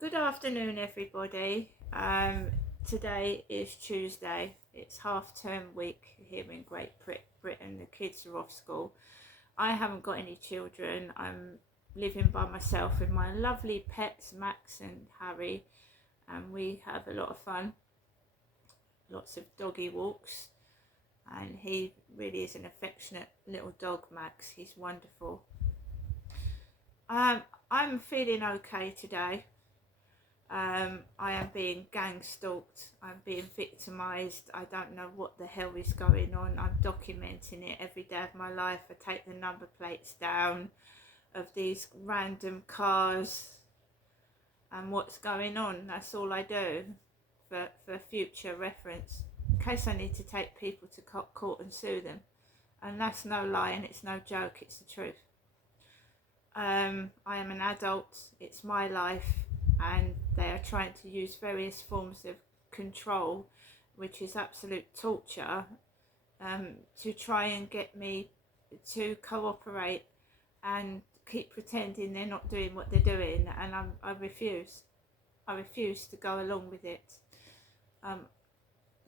Good afternoon, everybody. Today is Tuesday. It's half term week here in Britain. The kids are off school. I haven't got any children. I'm living by myself with my lovely pets, Max and Harry, and we have a lot of fun. Lots of doggy walks, and he really is an affectionate little dog, Max. He's wonderful. Um, I'm feeling okay today. I am being gang stalked. I'm being victimised. I don't know what the hell is going on. I'm documenting it every day of my life. I take the number plates down of these random cars and what's going on. That's all I do for future reference. In case I need to take people to court and sue them. And that's no lie and it's no joke, it's the truth. I am an adult, it's my life, and they are trying to use various forms of control, which is absolute torture, to try and get me to cooperate and keep pretending they're not doing what they're doing, and I refuse. I refuse to go along with it. Um,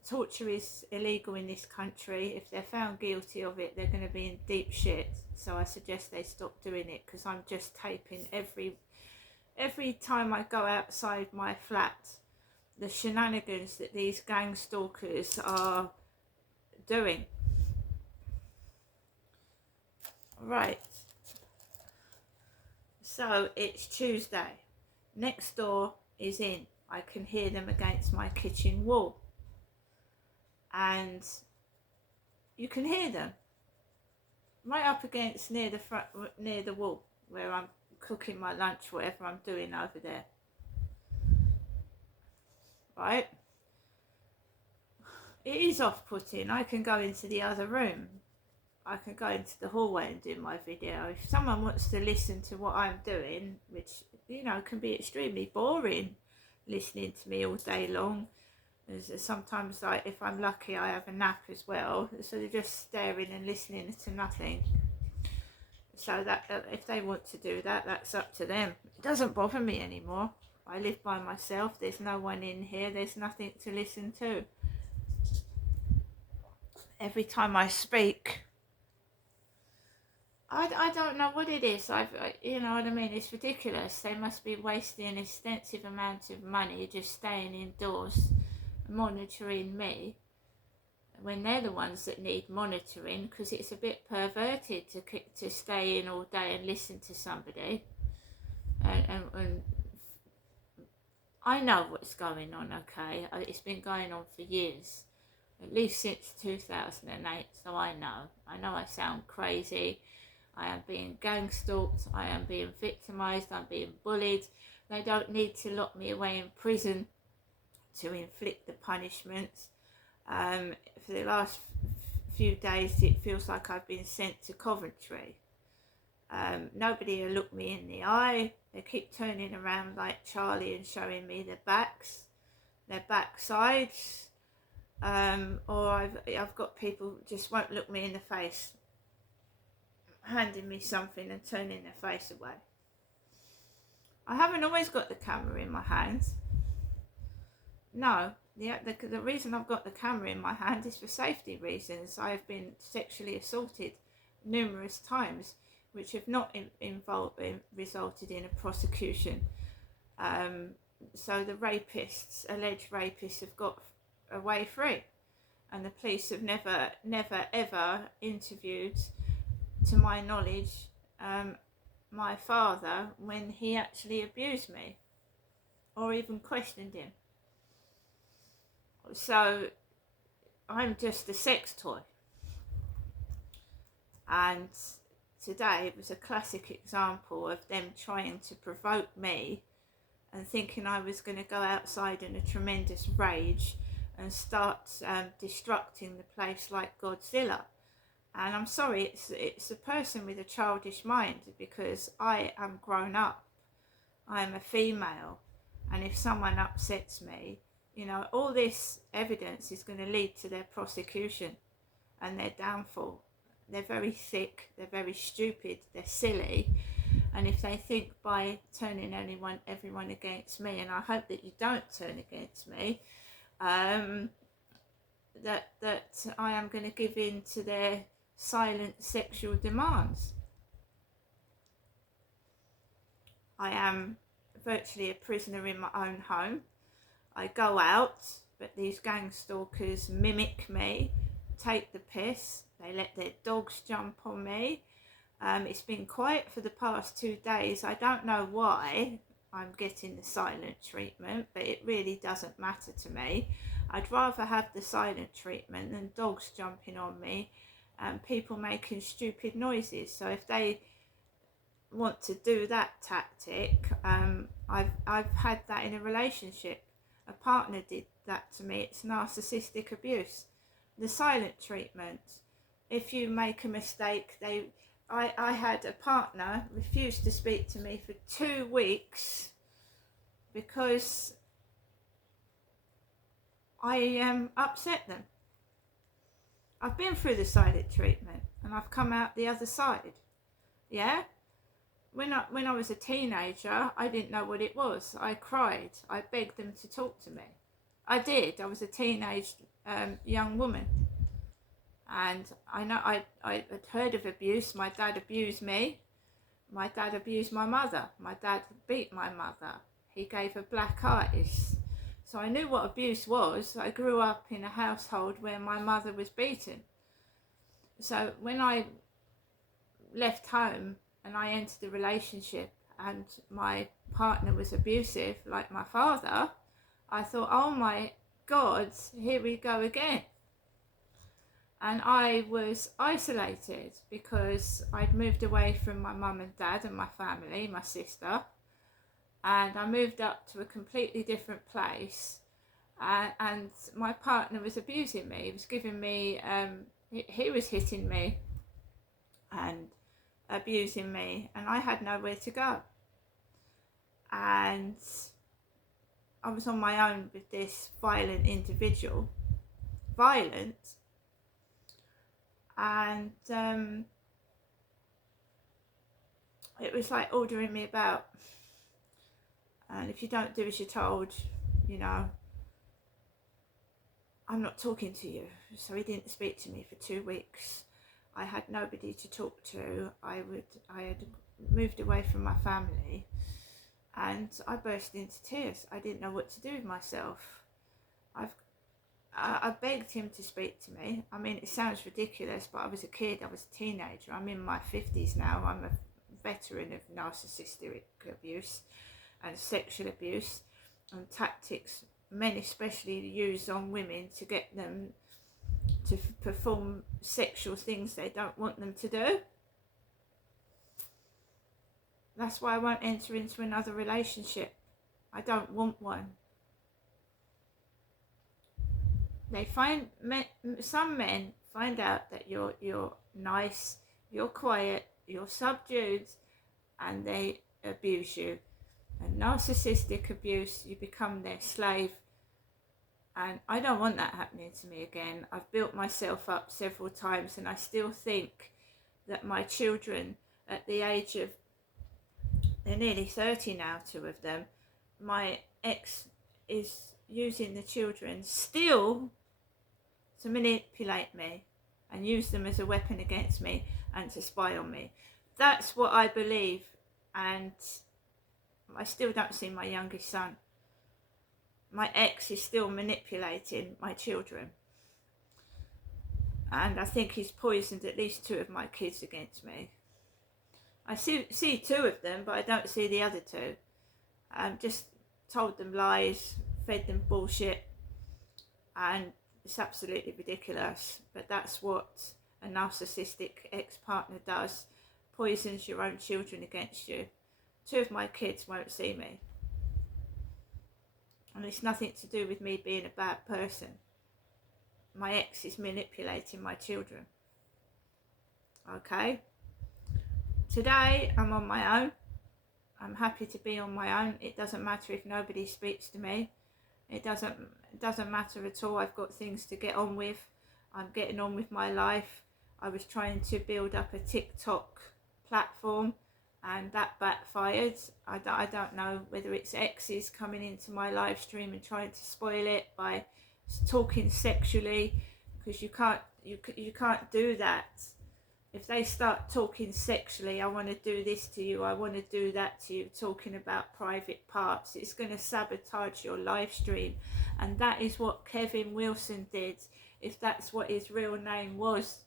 Torture is illegal in this country. If they're found guilty of it, they're going to be in deep shit. So I suggest they stop doing it, because I'm just taping every time I go outside my flat the shenanigans that these gang stalkers are doing. Right. So it's Tuesday. Next door is in. I can hear them against my kitchen wall. And you can hear them right up against near the wall where I'm cooking my lunch, whatever I'm doing over there. Right? It is off-putting. I can go into the other room. I can go into the hallway and do my video. If someone wants to listen to what I'm doing, which, can be extremely boring, listening to me all day long. Sometimes, like, if I'm lucky, I have a nap as well. So they're just staring and listening to nothing. So that if they want to do that, that's up to them. It doesn't bother me anymore. I live by myself. There's no one in here. There's nothing to listen to. Every time I speak, I don't know what it is. You know what I mean? It's ridiculous. They must be wasting an extensive amount of money just staying indoors, monitoring me, when they're the ones that need monitoring, because it's a bit perverted to stay in all day and listen to somebody. And I know what's going on, okay? It's been going on for years, at least since 2008, so I know. I know I sound crazy. I am being gang stalked. I am being victimised. I'm being bullied. They don't need to lock me away in prison to inflict the punishments. For the last few days, it feels like I've been sent to Coventry. Nobody will look me in the eye. They keep turning around like Charlie and showing me their backsides. Or I've got people just won't look me in the face, handing me something and turning their face away. I haven't always got the camera in my hands. No, the reason I've got the camera in my hand is for safety reasons. I have been sexually assaulted numerous times, which have not resulted in a prosecution. So the alleged rapists, have got away free, and the police have never ever interviewed, to my knowledge, my father when he actually abused me, or even questioned him. So I'm just a sex toy. And today it was a classic example of them trying to provoke me and thinking I was going to go outside in a tremendous rage and start destructing the place like Godzilla. And I'm sorry, it's a person with a childish mind, because I am grown up. I am a female, and if someone upsets me, all this evidence is going to lead to their prosecution and their downfall. They're very thick, they're very stupid, they're silly, And if they think by turning everyone against me, and I hope that you don't turn against me, that I am going to give in to their silent sexual demands. I am virtually a prisoner in my own home. I go out, but these gang stalkers mimic me, take the piss, they let their dogs jump on me. It's been quiet for the past 2 days. I don't know why I'm getting the silent treatment, but it really doesn't matter to me. I'd rather have the silent treatment than dogs jumping on me and people making stupid noises. So if they want to do that tactic, I've had that in a relationship. A partner did that to me. It's narcissistic abuse. The silent treatment. If you make a mistake, I had a partner refuse to speak to me for 2 weeks because I upset them. I've been through the silent treatment and I've come out the other side. Yeah? When I was a teenager, I didn't know what it was. I cried. I begged them to talk to me. I did. I was a teenage young woman. And I know I had heard of abuse. My dad abused me. My dad abused my mother. My dad beat my mother. He gave her black eyes. So I knew what abuse was. I grew up in a household where my mother was beaten. So when I left home and I entered a relationship and my partner was abusive, like my father, I thought, oh my God, here we go again. And I was isolated because I'd moved away from my mum and dad and my family, my sister, and I moved up to a completely different place. And my partner was abusing me. He was giving me, he was hitting me and abusing me, and I had nowhere to go. And I was on my own with this violent individual. Violent. And it was like ordering me about, and if you don't do as you're told, you know, I'm not talking to you. So he didn't speak to me for 2 weeks. I had nobody to talk to. I had moved away from my family, and I burst into tears. I didn't know what to do with myself. I begged him to speak to me. I mean, it sounds ridiculous, but I was a kid, I was a teenager. I'm in my 50s now. I'm a veteran of narcissistic abuse and sexual abuse and tactics men especially use on women to get them to perform sexual things they don't want them to do. That's why I won't enter into another relationship. I don't want one. Some men find out that you're nice, you're quiet, you're subdued, and they abuse you. And narcissistic abuse, you become their slave. And I don't want that happening to me again. I've built myself up several times, and I still think that my children, at the age of, they're nearly 30 now, 2 of them, my ex is using the children still to manipulate me and use them as a weapon against me and to spy on me. That's what I believe, and I still don't see my youngest son. My ex is still manipulating my children, and I think he's poisoned at least 2 of my kids against me. I see 2 of them, but I don't see the other 2. Just told them lies, fed them bullshit, and it's absolutely ridiculous. But that's what a narcissistic ex-partner does. Poisons your own children against you. 2 of my kids won't see me. And it's nothing to do with me being a bad person. My ex is manipulating my children. Okay? Today, I'm on my own. I'm happy to be on my own. It doesn't matter if nobody speaks to me. It doesn't matter at all. I've got things to get on with. I'm getting on with my life. I was trying to build up a TikTok platform, and that backfired. I don't know whether it's exes coming into my live stream and trying to spoil it by talking sexually, because you can't do that. If they start talking sexually, I want to do this to you, I want to do that to you, talking about private parts, it's going to sabotage your live stream. And that is what Kevin Wilson did, if that's what his real name was.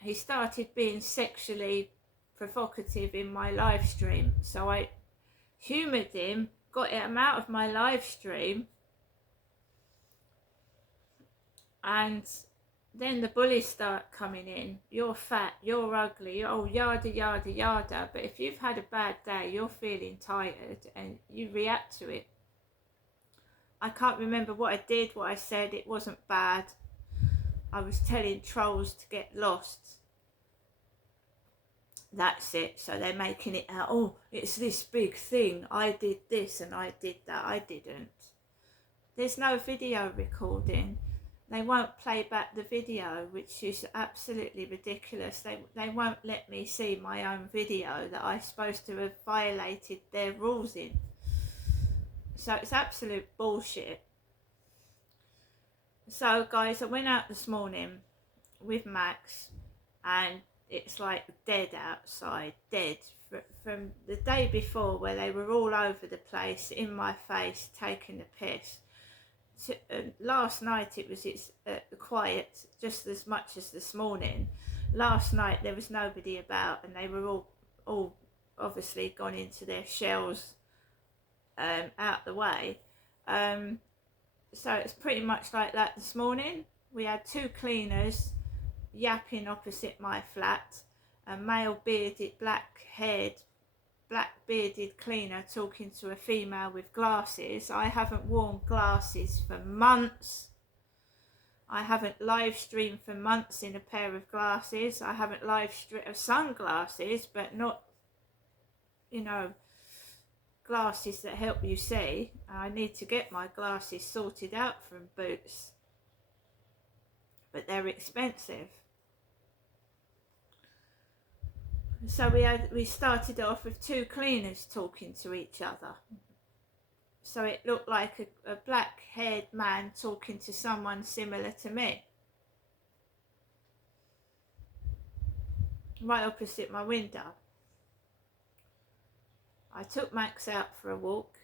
He started being sexually provocative in my live stream, so I humoured him, got him out of my live stream, and then the bullies start coming in. You're fat, you're ugly, oh yada yada yada. But if you've had a bad day, you're feeling tired and you react to it. I can't remember what I did, what I said. It wasn't bad. I was telling trolls to get lost. That's it. So they're making it out, oh, it's this big thing, I did this and I did that. I didn't. There's no video recording. They won't play back the video, which is absolutely ridiculous. They won't let me see my own video that I'm supposed to have violated their rules in. So it's absolute bullshit. So guys, I went out this morning with Max, and it's like dead outside, dead. From the day before, where they were all over the place, in my face, taking the piss. Last night it was quiet, just as much as this morning. Last night there was nobody about, and they were all obviously gone into their shells, out the way. So it's pretty much like that this morning. We had two cleaners yapping opposite my flat, a male bearded, black-haired, black-bearded cleaner talking to a female with glasses. I haven't worn glasses for months. I haven't live streamed for months in a pair of glasses. I haven't live streamed sunglasses, but not, glasses that help you see. I need to get my glasses sorted out from Boots, but they're expensive. So we started off with two cleaners talking to each other. So it looked like a black-haired man talking to someone similar to me, right opposite my window. I took Max out for a walk,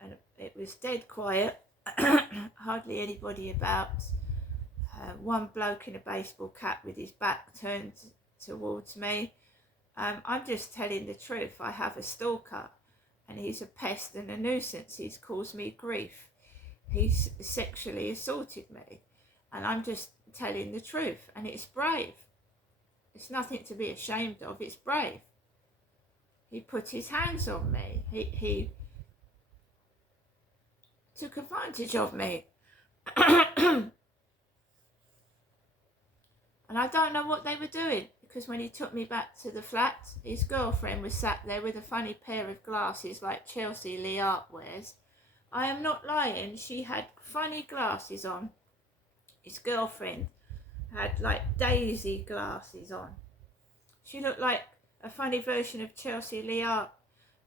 and it was dead quiet, hardly anybody about. One bloke in a baseball cap with his back turned towards me. I'm just telling the truth. I have a stalker, and he's a pest and a nuisance. He's caused me grief. He's sexually assaulted me, and I'm just telling the truth. And it's brave. It's nothing to be ashamed of. It's brave. He put his hands on me. He took advantage of me. And I don't know what they were doing, because when he took me back to the flat, his girlfriend was sat there with a funny pair of glasses like Chelsea Liart wears. I am not lying, she had funny glasses on. His girlfriend had like Daisy glasses on. She looked like a funny version of Chelsea Liart,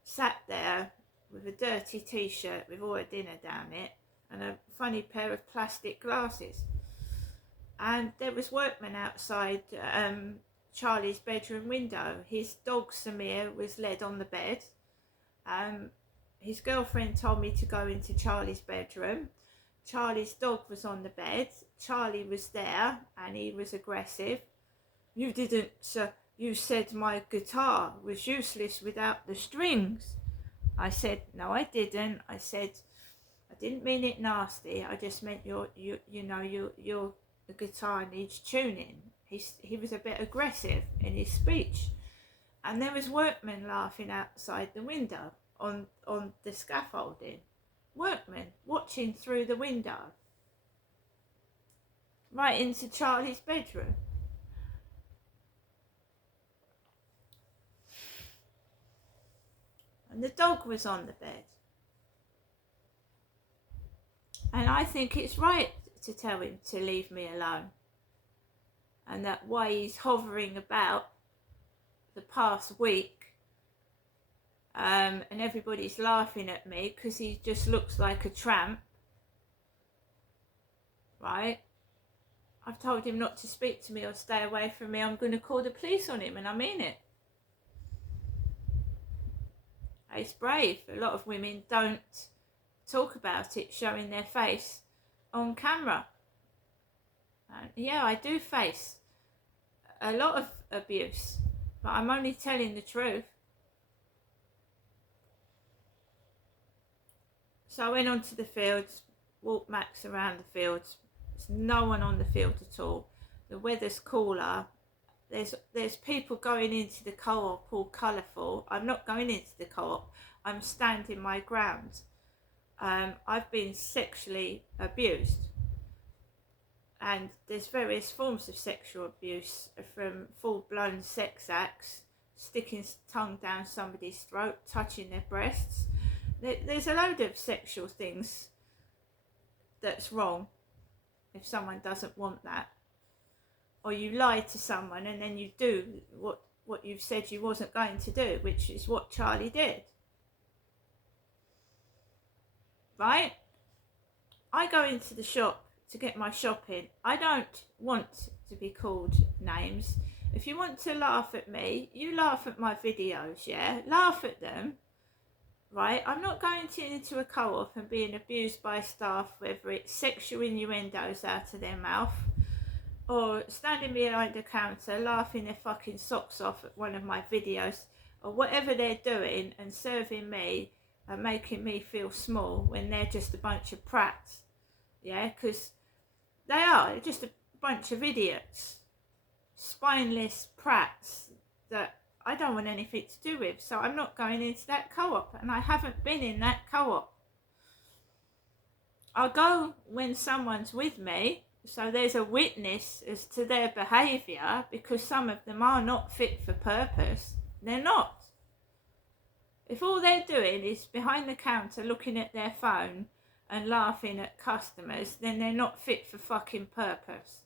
sat there with a dirty t-shirt with all her dinner down it and a funny pair of plastic glasses. And there was workmen outside Charlie's bedroom window. His dog Samir was led on the bed. His girlfriend told me to go into Charlie's bedroom. Charlie's dog was on the bed. Charlie was there and he was aggressive. You didn't, you said my guitar was useless without the strings. I said, no, I didn't. I said, I didn't mean it nasty. I just meant your the guitar needs tuning. He was a bit aggressive in his speech. And there was workmen laughing outside the window on the scaffolding. Workmen watching through the window right into Charlie's bedroom. And the dog was on the bed. And I think it's right to tell him to leave me alone. And that why he's hovering about the past week, and everybody's laughing at me because he just looks like a tramp, right? I've told him not to speak to me or stay away from me. I'm going to call the police on him, and I mean it. It's brave. A lot of women don't talk about it, showing their face on camera. Yeah, I do face a lot of abuse, but I'm only telling the truth. So I went onto the fields, walked Max around the fields. There's no one on the field at all. The weather's cooler. There's people going into the co-op all colourful. I'm not going into the co-op. I'm standing my ground. I've been sexually abused. And there's various forms of sexual abuse, from full-blown sex acts, sticking tongue down somebody's throat, touching their breasts. There's a load of sexual things that's wrong if someone doesn't want that. Or you lie to someone and then you do what you've said you wasn't going to do, which is what Charlie did. Right? I go into the shop to get my shopping. I don't want to be called names. If you want to laugh at me, you laugh at my videos, yeah? Laugh at them, right? I'm not going into a co-op and being abused by staff, whether it's sexual innuendos out of their mouth, or standing behind a counter laughing their fucking socks off at one of my videos, or whatever they're doing, and serving me and making me feel small when they're just a bunch of prats. Yeah, because they are just a bunch of idiots, spineless prats that I don't want anything to do with. So I'm not going into that co-op, and I haven't been in that co-op. I'll go when someone's with me, so there's a witness as to their behaviour, because some of them are not fit for purpose. They're not. If all they're doing is behind the counter looking at their phone and laughing at customers, then they're not fit for fucking purpose.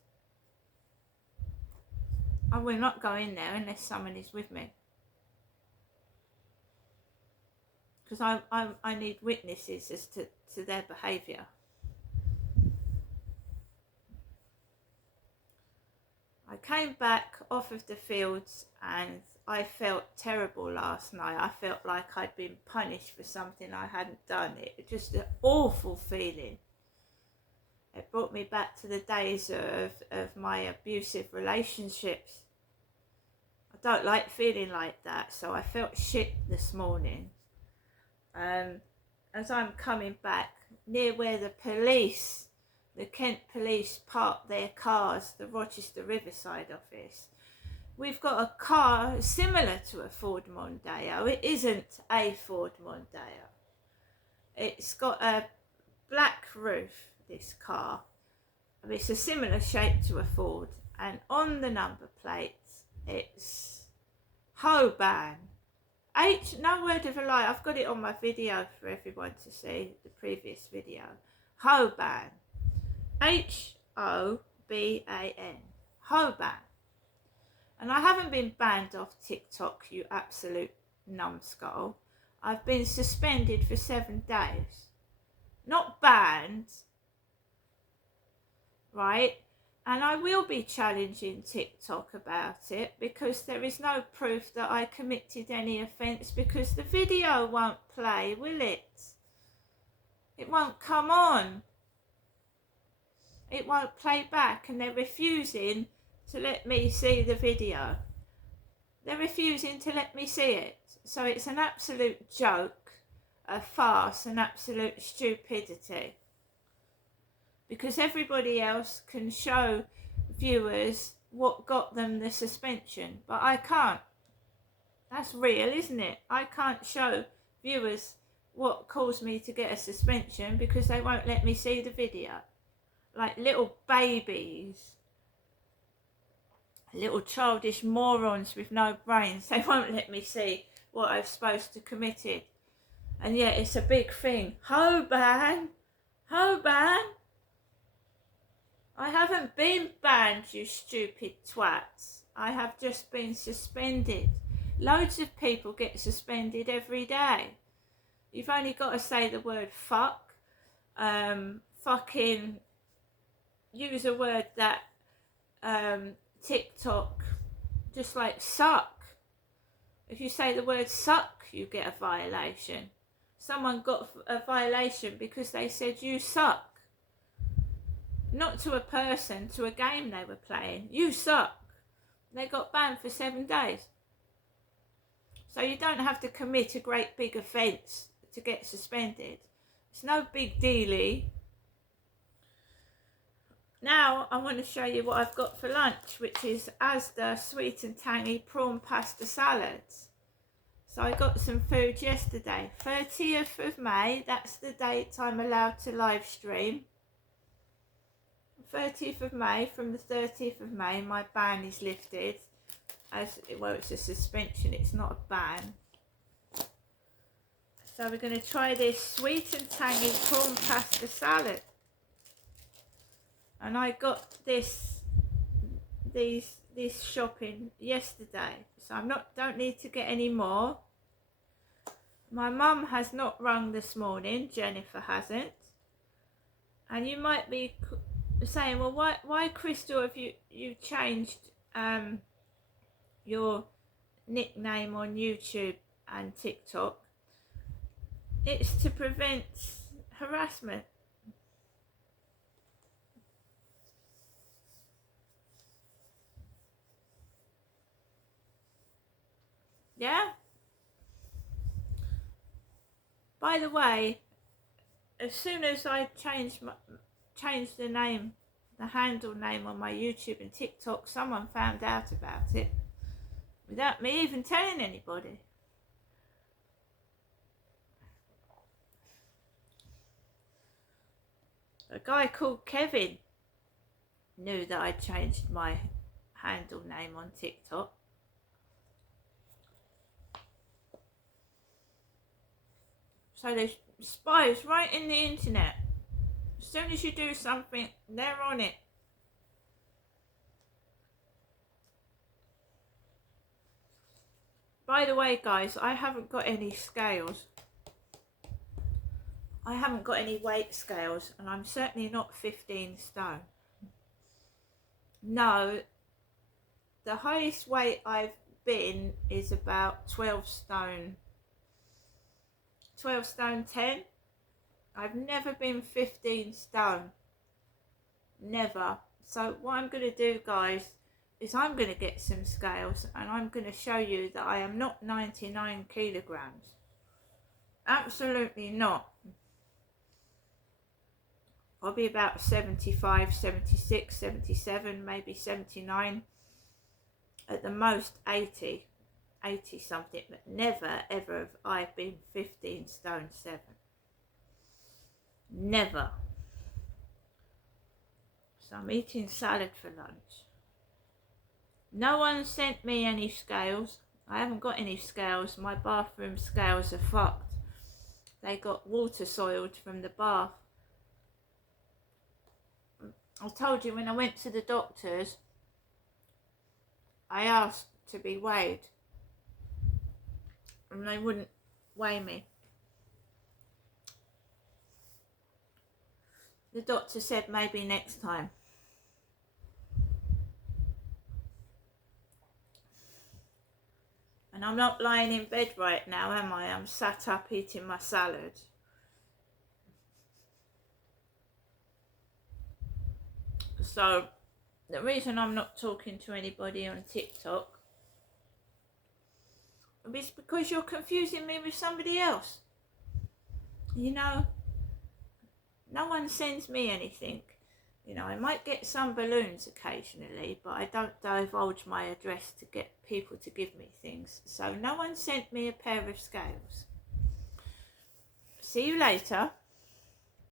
I will not go in there unless someone is with me. Because I need witnesses as to their behaviour. I came back off of the fields and I felt terrible last night. I felt like I'd been punished for something I hadn't done. It was just an awful feeling. It brought me back to the days of my abusive relationships. I don't like feeling like that, so I felt shit this morning. As I'm coming back near where the Kent police park their cars, the Rochester Riverside office, we've got a car similar to a Ford Mondeo. It isn't a Ford Mondeo. It's got a black roof, this car. It's a similar shape to a Ford, and on the number plates it's Hoban. No word of a lie, I've got it on my video for everyone to see, the previous video. Hoban. Hoban. Hoban. And I haven't been banned off TikTok, you absolute numbskull. I've been suspended for 7 days. Not banned. Right? And I will be challenging TikTok about it, because there is no proof that I committed any offence, because the video won't play, will it? It won't come on. It won't play back, and they're refusing to let me see the video. They're refusing to let me see it. So it's an absolute joke, a farce, an absolute stupidity. Because everybody else can show viewers what got them the suspension, but I can't. That's real, isn't it? I can't show viewers what caused me to get a suspension because they won't let me see the video. Like little babies, little childish morons with no brains. They won't let me see what I've supposed to committed. And yet it's a big thing. Hoban! Hoban! I haven't been banned, you stupid twats. I have just been suspended. Loads of people get suspended every day. You've only got to say the word fuck, fucking, use a word that TikTok, just like suck. If you say the word suck, you get a violation. Someone got a violation because they said you suck. Not to a person, to a game they were playing. You suck. They got banned for 7 days. So you don't have to commit a great big offence to get suspended. It's no big dealie. Now I want to show you what I've got for lunch, which is Asda sweet and tangy prawn pasta salads. So I got some food yesterday, 30th of May, that's the date I'm allowed to live stream. 30th of May, from the 30th of May, my ban is lifted. Well, it's a suspension, it's not a ban. So we're going to try this sweet and tangy prawn pasta salad. And I got this shopping yesterday, so don't need to get any more. My mum has not rung this morning, Jennifer hasn't. And you might be saying, well, why Crystal, have you changed your nickname on YouTube and TikTok? It's to prevent harassment. Yeah? By the way, as soon as I changed the name, the handle name on my YouTube and TikTok, someone found out about it without me even telling anybody. A guy called Kevin knew that I changed my handle name on TikTok. So there's spies right in the internet. As soon as you do something, they're on it. By the way, guys, I haven't got any scales. I haven't got any weight scales, and I'm certainly not 15 stone. No, the highest weight I've been is about 12 stone 10. I've never been 15 stone. Never. So what I'm going to do, guys, is I'm going to get some scales and I'm going to show you that I am not 99 kilograms. Absolutely not. I'll be about 75, 76, 77, maybe 79. At the most 80 something, but never ever have I been 15 stone 7. Never. So I'm eating salad for lunch. No one sent me any scales. I haven't got any scales. My bathroom scales are fucked. They got water soiled from the bath. I told you when I went to the doctors, I asked to be weighed and they wouldn't weigh me. The doctor said maybe next time. And I'm not lying in bed right now, am I? I'm sat up eating my salad. So the reason I'm not talking to anybody on TikTok is because you're confusing me with somebody else. You know, no one sends me anything. You know, I might get some balloons occasionally, but I don't divulge my address to get people to give me things. So no one sent me a pair of scales. See you later.